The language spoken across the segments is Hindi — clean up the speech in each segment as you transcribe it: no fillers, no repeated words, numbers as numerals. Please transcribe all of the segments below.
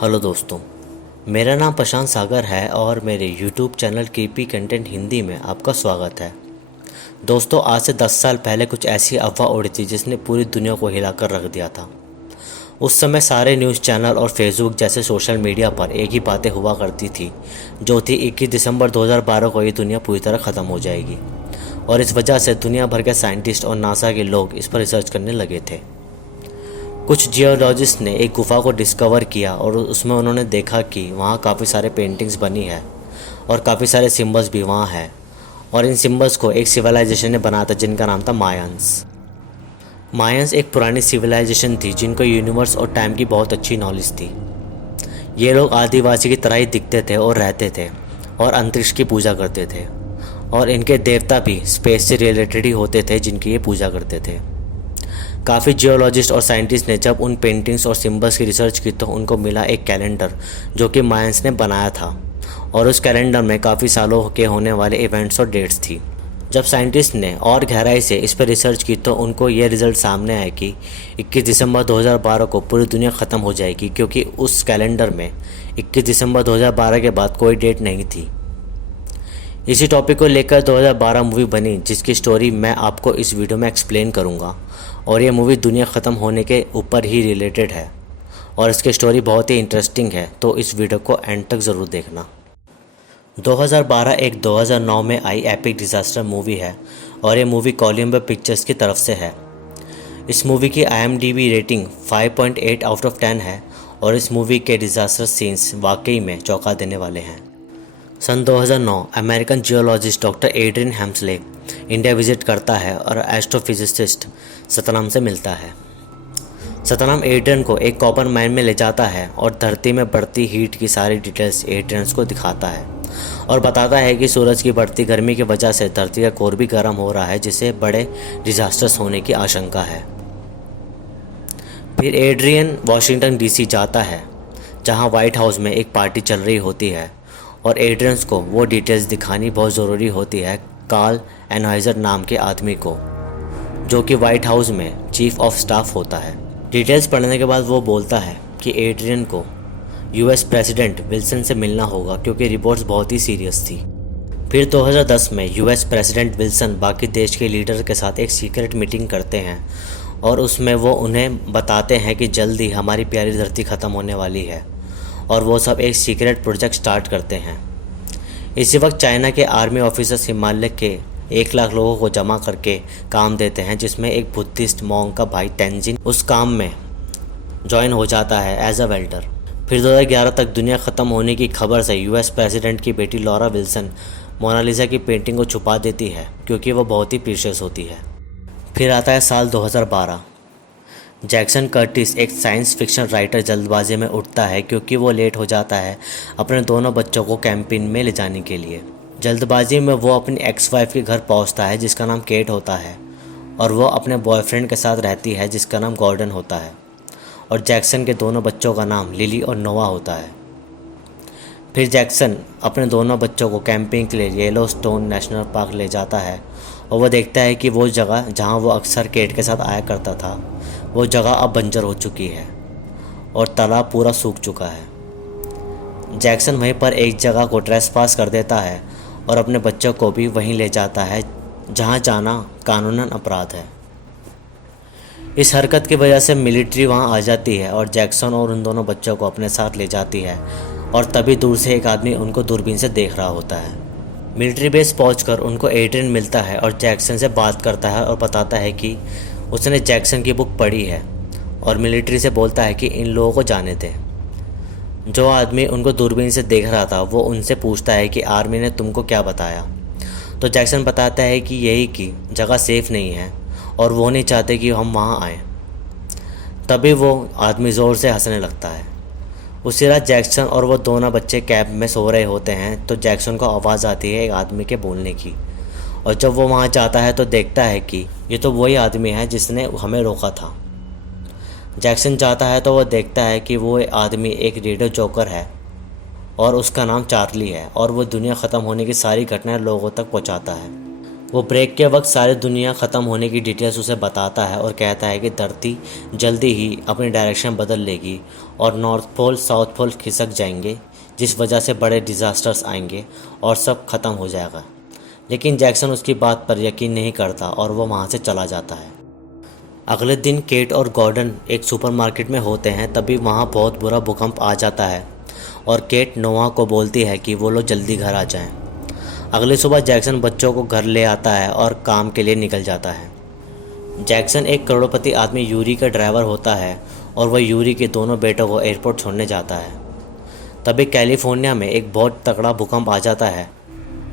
हेलो दोस्तों, मेरा नाम प्रशांत सागर है और मेरे YouTube channel KP content Hindi में आपका स्वागत है। दोस्तों, आज से 10 साल पहले कुछ ऐसी अफवाह उड़ी थी जिसने पूरी दुनिया को हिलाकर रख दिया था। उस समय सारे न्यूज़ चैनल और फेसबुक जैसे सोशल मीडिया पर एक ही बातें हुआ करती थी, जो थी 21 दिसंबर 2012 को ये दुनिया पूरी तरह ख़त्म हो जाएगी। और इस वजह से दुनिया भर के साइंटिस्ट और नासा के लोग इस पर रिसर्च करने लगे थे। कुछ जियोलॉजिस्ट ने एक गुफा को डिस्कवर किया और उसमें उन्होंने देखा कि वहाँ काफ़ी सारे पेंटिंग्स बनी है और काफ़ी सारे सिम्बल्स भी वहाँ हैं। और इन सिम्बल्स को एक सिविलाइजेशन ने बनाया था जिनका नाम था मायंस। मायंस एक पुरानी सिविलाइजेशन थी जिनको यूनिवर्स और टाइम की बहुत अच्छी नॉलेज थी। ये लोग आदिवासी की तरह ही दिखते थे और रहते थे और अंतरिक्ष की पूजा करते थे, और इनके देवता भी स्पेस से रिलेटेड ही होते थे जिनकी ये पूजा करते थे। काफ़ी जियोलॉजिस्ट और साइंटिस्ट ने जब उन पेंटिंग्स और सिम्बल्स की रिसर्च की तो उनको मिला एक कैलेंडर जो कि मायंस ने बनाया था, और उस कैलेंडर में काफ़ी सालों के होने वाले इवेंट्स और डेट्स थी। जब साइंटिस्ट ने और गहराई से इस पर रिसर्च की तो उनको ये रिज़ल्ट सामने आया कि 21 दिसंबर 2012 को पूरी दुनिया ख़त्म हो जाएगी, क्योंकि उस कैलेंडर में 21 दिसंबर 2012 के बाद कोई डेट नहीं थी। इसी टॉपिक को लेकर 2012 मूवी बनी जिसकी स्टोरी मैं आपको इस वीडियो में एक्सप्लेन करूँगा, और ये मूवी दुनिया ख़त्म होने के ऊपर ही रिलेटेड है और इसकी स्टोरी बहुत ही इंटरेस्टिंग है, तो इस वीडियो को एंड तक ज़रूर देखना। 2012 एक 2009 में आई एपिक डिज़ास्टर मूवी है और ये मूवी कोलंबिया पिक्चर्स की तरफ से है। इस मूवी की IMDb रेटिंग 5.8 आउट ऑफ 10 है और इस मूवी के डिज़ास्टर सीन्स वाकई में चौंका देने वाले हैं। सन 2009 American geologist doctor Adrian Hemsley India visit करता है और एस्ट्रोफिजिसिस्ट सतनाम से मिलता है। सतनाम एड्रियन को एक कॉपर माइन में ले जाता है और धरती में बढ़ती हीट की सारी डिटेल्स एड्रियन को दिखाता है और बताता है कि सूरज की बढ़ती गर्मी की वजह से धरती का कोर भी गर्म हो रहा है, जिससे बड़े डिजास्टर्स होने की आशंका है। फिर एड्रियन वाशिंगटन DC जाता है जहां व्हाइट हाउस में एक पार्टी चल रही होती है और एड्रियन को वो डिटेल्स दिखानी बहुत ज़रूरी होती है कार्ल एनहाइजर नाम के आदमी को, जो कि व्हाइट हाउस में चीफ ऑफ स्टाफ होता है। डिटेल्स पढ़ने के बाद वो बोलता है कि एड्रियन को US प्रेसिडेंट विल्सन से मिलना होगा क्योंकि रिपोर्ट्स बहुत ही सीरियस थी। फिर 2010 में US प्रेसिडेंट विल्सन बाकी देश के लीडर के साथ एक सीक्रेट मीटिंग करते हैं और उसमें वो उन्हें बताते हैं कि जल्द ही हमारी प्यारी धरती ख़त्म होने वाली है, और वो सब एक सीक्रेट प्रोजेक्ट स्टार्ट करते हैं। इसी वक्त चाइना के आर्मी ऑफिसर्स हिमालय के 1 लाख लोगों को जमा करके काम देते हैं, जिसमें एक बुद्धिस्ट मॉन्क का भाई तेंजिन उस काम में ज्वाइन हो जाता है एज अ वेल्डर। फिर 2011 तक दुनिया ख़त्म होने की खबर से US प्रेसिडेंट की बेटी लॉरा विल्सन मोनालिसा की पेंटिंग को छुपा देती है क्योंकि वो बहुत ही प्रीशियस होती है। फिर आता है साल 2012। जैक्सन कर्टिस एक साइंस फिक्शन राइटर जल्दबाजी में उठता है क्योंकि वो लेट हो जाता है अपने दोनों बच्चों को कैंपिंग में ले जाने के लिए। जल्दबाजी में वो अपनी एक्स वाइफ के घर पहुंचता है जिसका नाम केट होता है, और वो अपने बॉयफ्रेंड के साथ रहती है जिसका नाम गॉर्डन होता है, और जैक्सन के दोनों बच्चों का नाम लिली और नोवा होता है। फिर जैक्सन अपने दोनों बच्चों को कैंपिंग के लिए येलोस्टोन नेशनल पार्क ले जाता है और वो देखता है कि वो जगह जहाँ वो अक्सर केट के साथ आया करता था वो जगह अब बंजर हो चुकी है और तालाब पूरा सूख चुका है। जैक्सन वहीं पर एक जगह को ट्रेसपास कर देता है और अपने बच्चों को भी वहीं ले जाता है जहाँ जाना कानूनन अपराध है। इस हरकत की वजह से मिलिट्री वहाँ आ जाती है और जैक्सन और उन दोनों बच्चों को अपने साथ ले जाती है, और तभी दूर से एक आदमी उनको दूरबीन से देख रहा होता है। मिलिट्री बेस पहुंचकर उनको एड्रियन मिलता है और जैक्सन से बात करता है और बताता है कि उसने जैक्सन की बुक पढ़ी है, और मिलिट्री से बोलता है कि इन लोगों को जाने दें। जो आदमी उनको दूरबीन से देख रहा था वो उनसे पूछता है कि आर्मी ने तुमको क्या बताया, तो जैक्सन बताता है कि यही कि जगह सेफ़ नहीं है और वो नहीं चाहते कि हम वहाँ आएँ। तभी वो आदमी ज़ोर से हंसने लगता है। उसी रात जैक्सन और वो दोनों बच्चे कैब में सो रहे होते हैं तो जैक्सन को आवाज़ आती है एक आदमी के बोलने की, और जब वो वहाँ जाता है तो देखता है कि ये तो वही आदमी है जिसने हमें रोका था। जैक्सन जाता है तो वो देखता है कि वो आदमी एक रेडियो जोकर है और उसका नाम चार्ली है, और वो दुनिया ख़त्म होने की सारी घटनाएं लोगों तक पहुँचाता है। वो ब्रेक के वक्त सारी दुनिया ख़त्म होने की डिटेल्स उसे बताता है और कहता है कि धरती जल्दी ही अपनी डायरेक्शन बदल लेगी और नॉर्थ पोल साउथ पोल खिसक जाएंगे, जिस वजह से बड़े डिज़ास्टर्स आएंगे और सब ख़त्म हो जाएगा। लेकिन जैक्सन उसकी बात पर यकीन नहीं करता और वो वहाँ से चला जाता है। अगले दिन केट और गॉर्डन एक सुपरमार्केट में होते हैं, तभी वहाँ बहुत बुरा भूकंप आ जाता है और केट नोआ को बोलती है कि वो लोग जल्दी घर आ जाएं। अगली सुबह जैक्सन बच्चों को घर ले आता है और काम के लिए निकल जाता है। जैक्सन एक करोड़पति आदमी यूरी का ड्राइवर होता है और वह यूरी के दोनों बेटों को एयरपोर्ट छोड़ने जाता है। तभी कैलिफोर्निया में एक बहुत तगड़ा भूकंप आ जाता है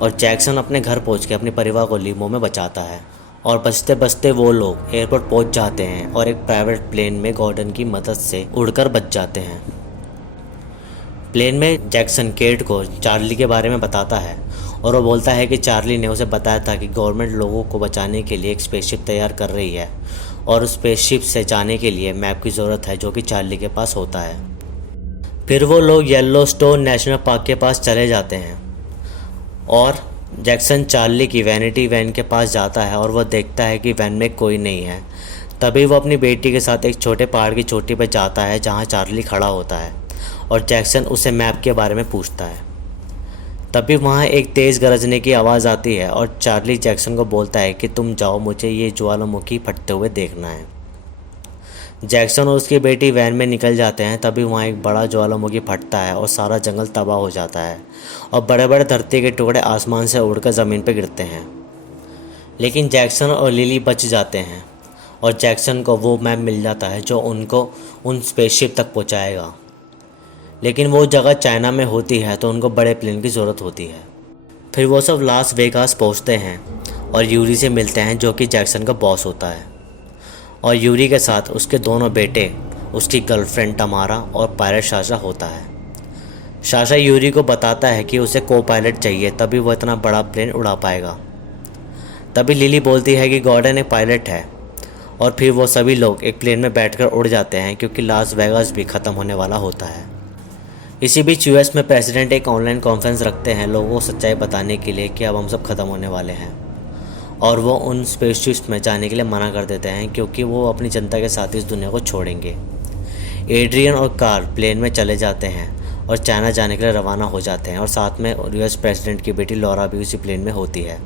और जैक्सन अपने घर पहुंच के अपने परिवार को लीमो में बचाता है और बचते बचते वो लोग एयरपोर्ट पहुंच जाते हैं और एक प्राइवेट प्लेन में गॉर्डन की मदद से उड़कर बच जाते हैं। प्लेन में जैक्सन केट को चार्ली के बारे में बताता है और वो बोलता है कि चार्ली ने उसे बताया था कि गवर्नमेंट लोगों को बचाने के लिए एक स्पेसशिप तैयार कर रही है और उस स्पेसशिप से जाने के लिए मैप की ज़रूरत है, जो कि चार्ली के पास होता है। फिर वो लोग येलोस्टोन नेशनल पार्क के पास चले जाते हैं और जैक्सन चार्ली की वैनिटी वैन के पास जाता है और वह देखता है कि वैन में कोई नहीं है। तभी वो अपनी बेटी के साथ एक छोटे पहाड़ की चोटी पर जाता है जहाँ चार्ली खड़ा होता है और जैक्सन उसे मैप के बारे में पूछता है। तभी वहाँ एक तेज़ गरजने की आवाज़ आती है और चार्ली जैक्सन को बोलता है कि तुम जाओ, मुझे ये ज्वालामुखी फटते हुए देखना है। जैक्सन और उसकी बेटी वैन में निकल जाते हैं। तभी वहाँ एक बड़ा ज्वालामुखी फटता है और सारा जंगल तबाह हो जाता है और बड़े बड़े धरती के टुकड़े आसमान से उड़कर ज़मीन पर गिरते हैं। लेकिन जैक्सन और लिली बच जाते हैं और जैक्सन को वो मैप मिल जाता है जो उनको उन स्पेसशिप तक पहुँचाएगा। लेकिन वो जगह चाइना में होती है तो उनको बड़े प्लेन की ज़रूरत होती है। फिर वो सब लास वेगास पहुँचते हैं और यूरी से मिलते हैं, जो कि जैक्सन का बॉस होता है, और यूरी के साथ उसके दोनों बेटे, उसकी गर्लफ्रेंड तमारा और पायलट साशा होता है। साशा यूरी को बताता है कि उसे को पायलट चाहिए, तभी वो इतना बड़ा प्लेन उड़ा पाएगा। तभी लिली बोलती है कि गॉर्डन एक पायलट है और फिर वो सभी लोग एक प्लेन में बैठकर उड़ जाते हैं क्योंकि लास वेगास भी ख़त्म होने वाला होता है। इसी बीच यूएस में प्रेसिडेंट एक ऑनलाइन कॉन्फ्रेंस रखते हैं लोगों को सच्चाई बताने के लिए कि अब हम सब ख़त्म होने वाले हैं, और वो उन स्पेसशिप्स में जाने के लिए मना कर देते हैं क्योंकि वो अपनी जनता के साथ इस दुनिया को छोड़ेंगे। एड्रियन और कार्ल प्लेन में चले जाते हैं और चाइना जाने के लिए रवाना हो जाते हैं और साथ में यूएस प्रेसिडेंट की बेटी लॉरा भी उसी प्लेन में होती है।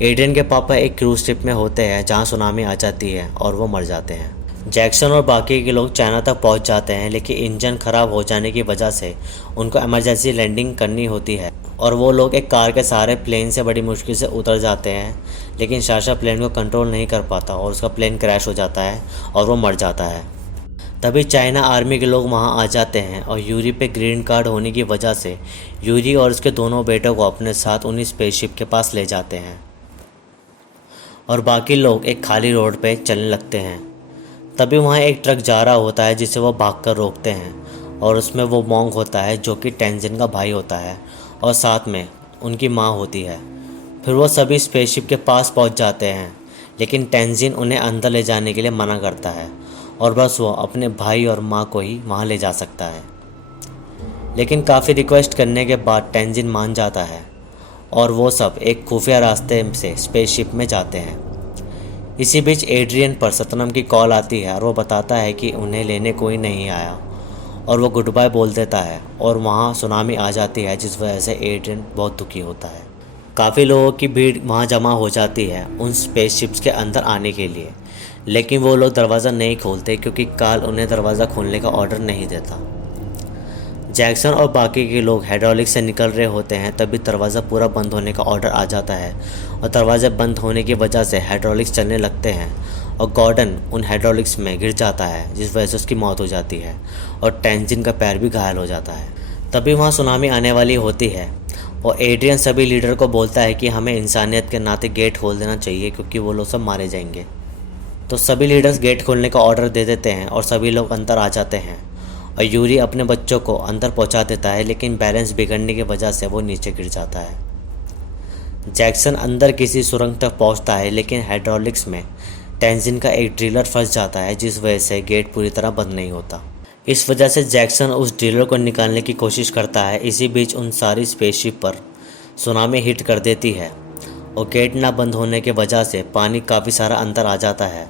एड्रियन के पापा एक क्रूज शिप में होते हैं जहाँ सुनामी आ जाती है और वो मर जाते हैं। जैक्सन और बाकी के लोग चाइना तक पहुंच जाते हैं, लेकिन इंजन ख़राब हो जाने की वजह से उनको इमरजेंसी लैंडिंग करनी होती है और वो लोग एक कार के सहारे प्लेन से बड़ी मुश्किल से उतर जाते हैं। लेकिन साशा प्लेन को कंट्रोल नहीं कर पाता और उसका प्लेन क्रैश हो जाता है और वो मर जाता है। तभी चाइना आर्मी के लोग वहां आ जाते हैं और यूरी पे ग्रीन कार्ड होने की वजह से यूरी और उसके दोनों बेटों को अपने साथ उन्हीं स्पेसशिप के पास ले जाते हैं और बाकी लोग एक खाली रोड पे चलने लगते हैं। तभी वहाँ एक ट्रक जा रहा होता है जिसे वो भागकर रोकते हैं और उसमें वो मॉन्क होता है जो कि टेंजिन का भाई होता है और साथ में उनकी माँ होती है। फिर वो सभी स्पेसशिप के पास पहुँच जाते हैं, लेकिन टेंजिन उन्हें अंदर ले जाने के लिए मना करता है और बस वो अपने भाई और माँ को ही वहाँ ले जा सकता है। लेकिन काफ़ी रिक्वेस्ट करने के बाद टेंजिन मान जाता है और वो सब एक खुफिया रास्ते से स्पेसशिप में जाते हैं। इसी बीच एड्रियन पर सतनम की कॉल आती है और वो बताता है कि उन्हें लेने कोई नहीं आया और वो गुड बाय बोल देता है और वहाँ सुनामी आ जाती है, जिस वजह से एड्रियन बहुत दुखी होता है। काफ़ी लोगों की भीड़ वहाँ जमा हो जाती है उन स्पेसशिप्स के अंदर आने के लिए, लेकिन वो लोग दरवाज़ा नहीं खोलते क्योंकि कार्ल उन्हें दरवाज़ा खोलने का ऑर्डर नहीं देता। जैक्सन और बाकी के लोग हाइड्रोलिक से निकल रहे होते हैं, तभी दरवाज़ा पूरा बंद होने का ऑर्डर आ जाता है और दरवाजे बंद होने की वजह से हाइड्रोलिक्स चलने लगते हैं और गॉर्डन उन हाइड्रोलिक्स में गिर जाता है, जिस वजह से उसकी मौत हो जाती है और टेंजिन का पैर भी घायल हो जाता है। तभी वहाँ सुनामी आने वाली होती है और एड्रियन सभी लीडर को बोलता है कि हमें इंसानियत के नाते गेट खोल देना चाहिए क्योंकि वो लोग सब मारे जाएंगे। तो सभी लीडर्स गेट खोलने का ऑर्डर दे देते हैं और सभी लोग अंदर आ जाते हैं और यूरी अपने बच्चों को अंदर पहुंचा देता है, लेकिन बैलेंस बिगड़ने की वजह से वो नीचे गिर जाता है। जैक्सन अंदर किसी सुरंग तक पहुंचता है, लेकिन हाइड्रोलिक्स में टेंजिन का एक ड्रिलर फंस जाता है, जिस वजह से गेट पूरी तरह बंद नहीं होता। इस वजह से जैक्सन उस ड्रिलर को निकालने की कोशिश करता है। इसी बीच उन सारी स्पेसशिप पर सुनामी हिट कर देती है और गेट ना बंद होने के वजह से पानी काफ़ी सारा अंदर आ जाता है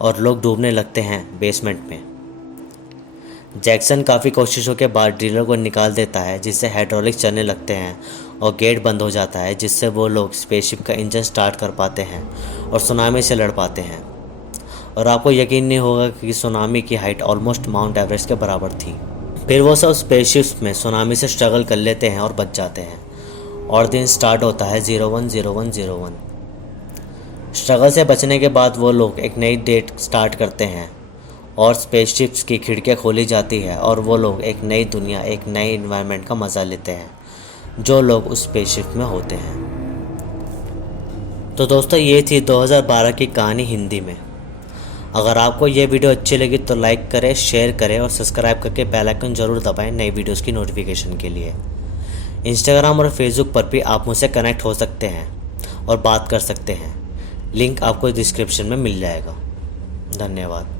और लोग डूबने लगते हैं बेसमेंट में। जैक्सन काफ़ी कोशिशों के बाद ड्रिलर को निकाल देता है, जिससे हाइड्रोलिक चलने लगते हैं और गेट बंद हो जाता है, जिससे वो लोग स्पेसशिप का इंजन स्टार्ट कर पाते हैं और सुनामी से लड़ पाते हैं। और आपको यकीन नहीं होगा कि सुनामी की हाइट ऑलमोस्ट माउंट एवरेस्ट के बराबर थी। फिर वो सब स्पेसशिप्स में सुनामी से स्ट्रगल कर लेते हैं और बच जाते हैं और दिन स्टार्ट होता है 010101। स्ट्रगल से बचने के बाद वो लोग एक नई डेट स्टार्ट करते हैं और स्पेसशिप्स की खिड़कियाँ खोली जाती है और वो लोग एक नई दुनिया, एक नए इन्वायरमेंट का मज़ा लेते हैं जो लोग उस स्पेसशिप में होते हैं। तो दोस्तों, ये थी 2012 की कहानी हिंदी में। अगर आपको ये वीडियो अच्छी लगी तो लाइक करें, शेयर करें और सब्सक्राइब करके बेल आइकन ज़रूर दबाएं नई वीडियोस की नोटिफिकेशन के लिए। इंस्टाग्राम और फेसबुक पर भी आप मुझसे कनेक्ट हो सकते हैं और बात कर सकते हैं। लिंक आपको डिस्क्रिप्शन में मिल जाएगा। धन्यवाद।